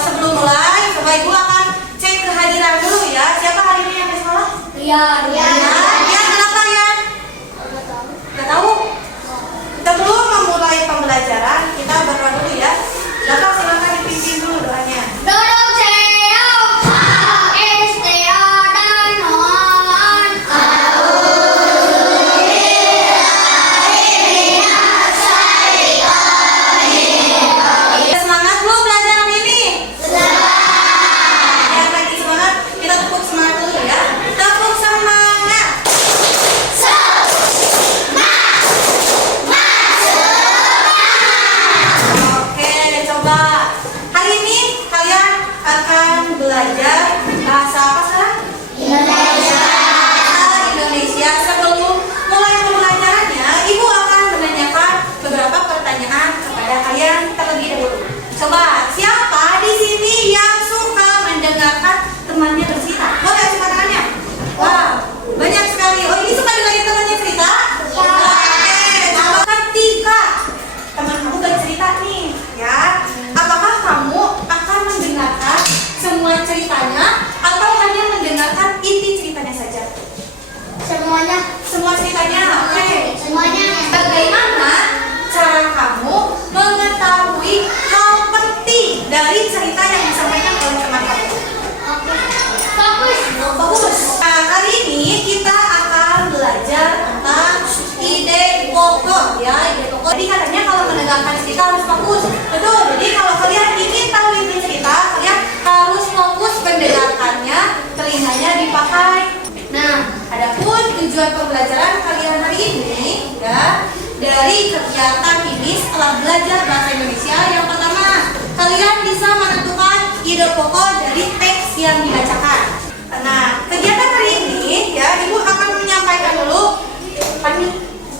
sebelum mulai, coba Ibu akan cek kehadiran dulu ya. Siapa hari ini yang ke sekolah? Iya. Ya, kenapa ya? Nggak tahu? Sebelum memulai pembelajaran, kita berdoa dulu ya. Bapak silakan dipimpin dulu doanya. Semangat belum pelajaran ini? Ya, lagi semangat. Kita tepuk semangat dulu ya. Tepuk semangat. Oke, coba. Hari ini kalian akan belajar bahasa apa sekarang? Bahasa Indonesia. Sebelum mulai pembelajarannya, Ibu akan menanyakan beberapa pertanyaan kepada kalian terlebih dahulu. Coba, siapa di sini yang suka mendengarkan temannya bercerita? Boleh angkat tangannya? Wah, banyak sekali. Oh, ini suka dengerin temannya cerita? Oke, coba ketika teman kamu bercerita nih, ya, apakah kamu akan mendengarkan semua ceritanya atau hanya mendengarkan inti ceritanya saja? Semuanya. Semua ceritanya, oke. Semuanya. Bagaimana cara kamu mengetahui hal penting dari cerita yang disampaikan oleh teman kamu? Fokus. Bagus. Nah, kali ini kita akan belajar tentang ide pokok ya, ide pokok. Jadi katanya kalau mendengarkan cerita harus fokus. Betul. Jadi kalau kalian ingin tahu inti cerita, kalian harus fokus mendengarkannya, telinganya dipakai. Nah, adapun tujuan pembelajaran kalian hari ini ya, dari kegiatan ini setelah belajar bahasa Indonesia, yang pertama, kalian bisa menentukan ide pokok dari teks yang dibacakan. Nah, kegiatan hari ini ya, Ibu akan menyampaikan dulu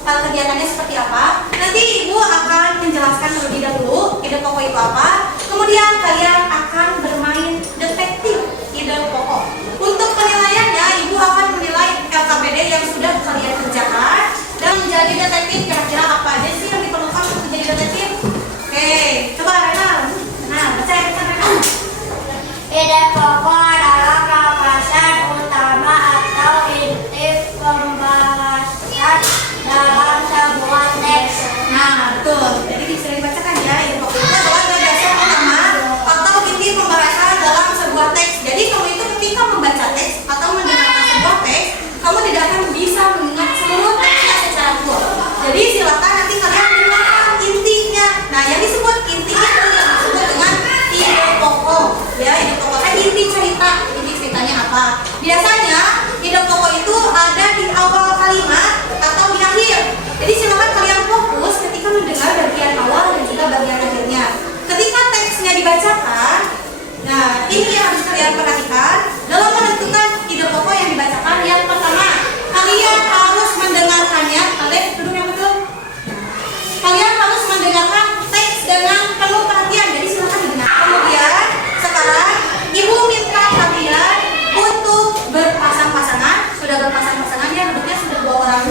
kegiatannya seperti apa. Nanti Ibu akan menjelaskan terlebih dahulu ide pokok itu apa. Kemudian kalian akan bermain detektif ide pokok. Untuk penilaiannya, Ibu akan menilai LKPD yang sudah kalian kerjakan dan menjadi detektif. Kira-kira apa aja sih yang diperlukan untuk menjadi detektif? Oke, coba Renal. Nah, baca Renal. Ide pokok adalah gagasan utama atau inti pembahasan dalam sebuah teks. Nah, betul. Jadi bisa dibacakan ya, ide pokok itu adalah gagasan utama atau inti pembahasan dalam sebuah teks. Jadi kamu itu ketika membaca teks atau mendengarkan sebuah teks, kamu tidak akan bisa mengingat seluruh teksnya secara full. Jadi silakan nanti kalian dengarkan intinya. Nah, yang disebut inti itu yang disebut dengan ide pokok. Ya, ide pokok inti cerita. Inti ceritanya apa? Biasanya ide pokok itu ada di awal kalimat atau di akhir. Jadi silakan kalian fokus ketika mendengar bagian awal dan juga bagian akhirnya. Ketika teksnya dibacakan, nah ini yang harus kalian perhatikan dalam menentukan ide pokok yang dibacakan. Yang pertama, kalian harus mendengarkannya. Kalian duduk yang betul. Kalian harus mendengarkan teks dengan penuh perhatian. Jadi silakan dengar. Kemudian sekarang Ibu minta kalian untuk berpasang-pasangan. Sudah berpasang-pasangan ya, duduknya sudah dua orang.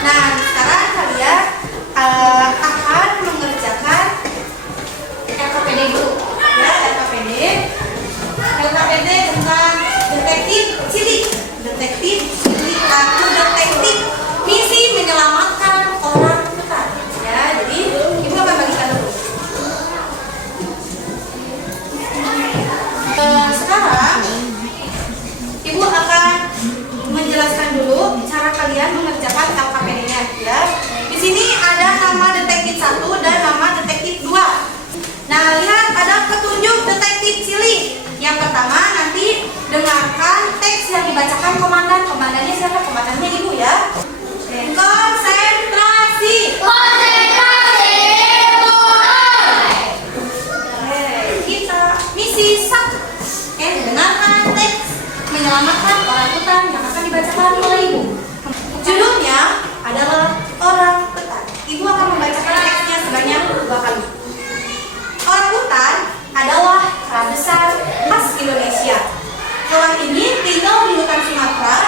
Nah, sekarang kalian akan mengerjakan LKPD dulu. Ya, LKPD tentang detektif cilik. Detektif cilik atau detektif misi menyelamatkan orang hutan. Ya, jadi Ibu akan bagikan dulu. Sekarang Ibu akan menjelaskan dulu cara kalian mengerjakan LKPD-nya ya. Di sini ada nama detektif 1 dan nama detektif 2. Nah, lihat ada petunjuk detektif cilik. Yang pertama, nanti dengarkan teks yang dibacakan komandan. Komandannya siapa? Komandannya Ibu ya. Konsentrasi. Kita misi 1. Dengarkan teks menyelamatkan orang hutan yang akan dibacakan oleh Ibu. Judulnya adalah Orang Hutan. Ibu akan membacakan teksnya sebanyak 2 kali. Orang hutan adalah kera besar khas Indonesia. Hewan ini tinggal di hutan Sumatera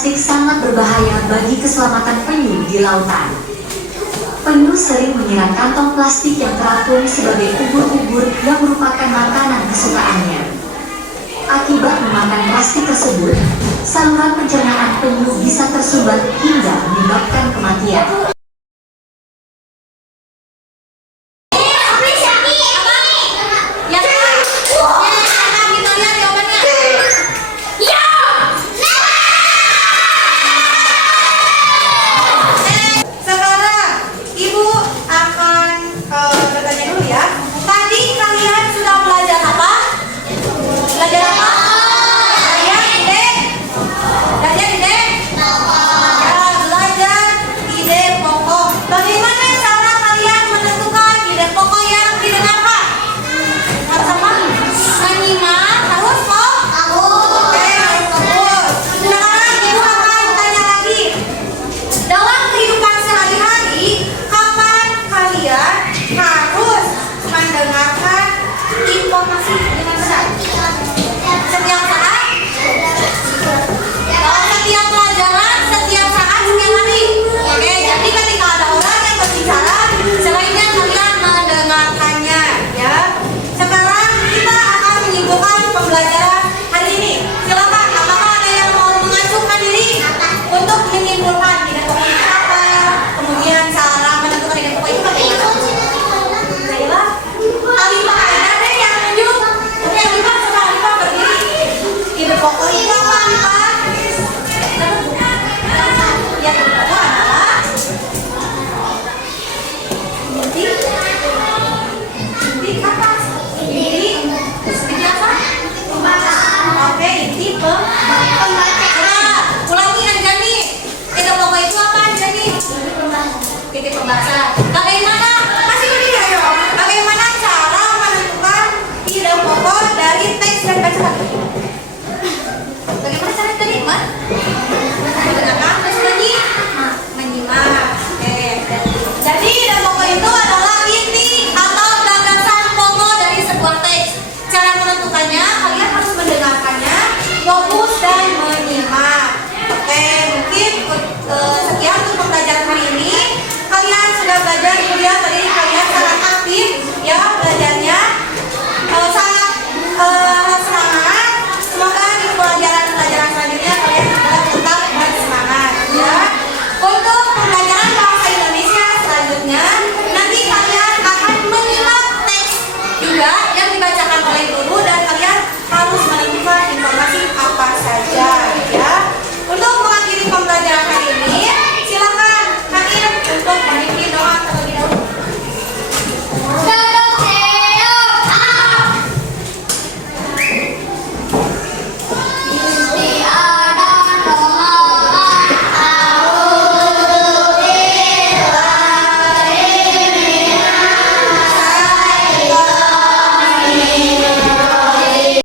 plastik sangat berbahaya bagi keselamatan penyu di lautan. Penyu sering mengira kantong plastik yang terapung sebagai ubur-ubur yang merupakan makanan kesukaannya. Akibat memakan plastik tersebut, saluran pencernaan penyu bisa tersumbat hingga menyebabkan kematian. Sekarang Ibu akan bertanya dulu ya. Tadi kalian sudah belajar apa? Belajar apa? Belajar ide? Belajar ide? Ya, belajar ide pokok. Bagaimana cara kalian menentukan ide pokok yang didengarkan? Sama-sama menyimak, harus kok? Oke, harus fokus. Sekarang Ibu akan tanya lagi. Dalam kehidupan sehari-hari, kapan kalian harus mendengarkan informasi dengan benar? Setiap saat? Dalam setiap pelajaran, setiap saat, setiap hari. Oke, jadi ketika ada orang yang berbicara, sebaiknya kalian mendengarkannya, ya. Sekarang kita akan menyimpulkan pembelajaran hari ini. Silakan, apakah ada yang mau mengajukan diri untuk menyimpulkan ide pokok itu apa? Kemudian cara menentukan ide pokok itu bagaimana? Baiklah, Alifah ada deh yang menunjuk. Oke, Alifah, coba Alifah berdiri. Ide pokok itu apa, Alifah? Yang kedua adalah inti. Inti apa? Inti apa? Oke, inti pembahasan. Ulangi Anjani. Ide pokok itu apa Anjani? Inti pembahasan.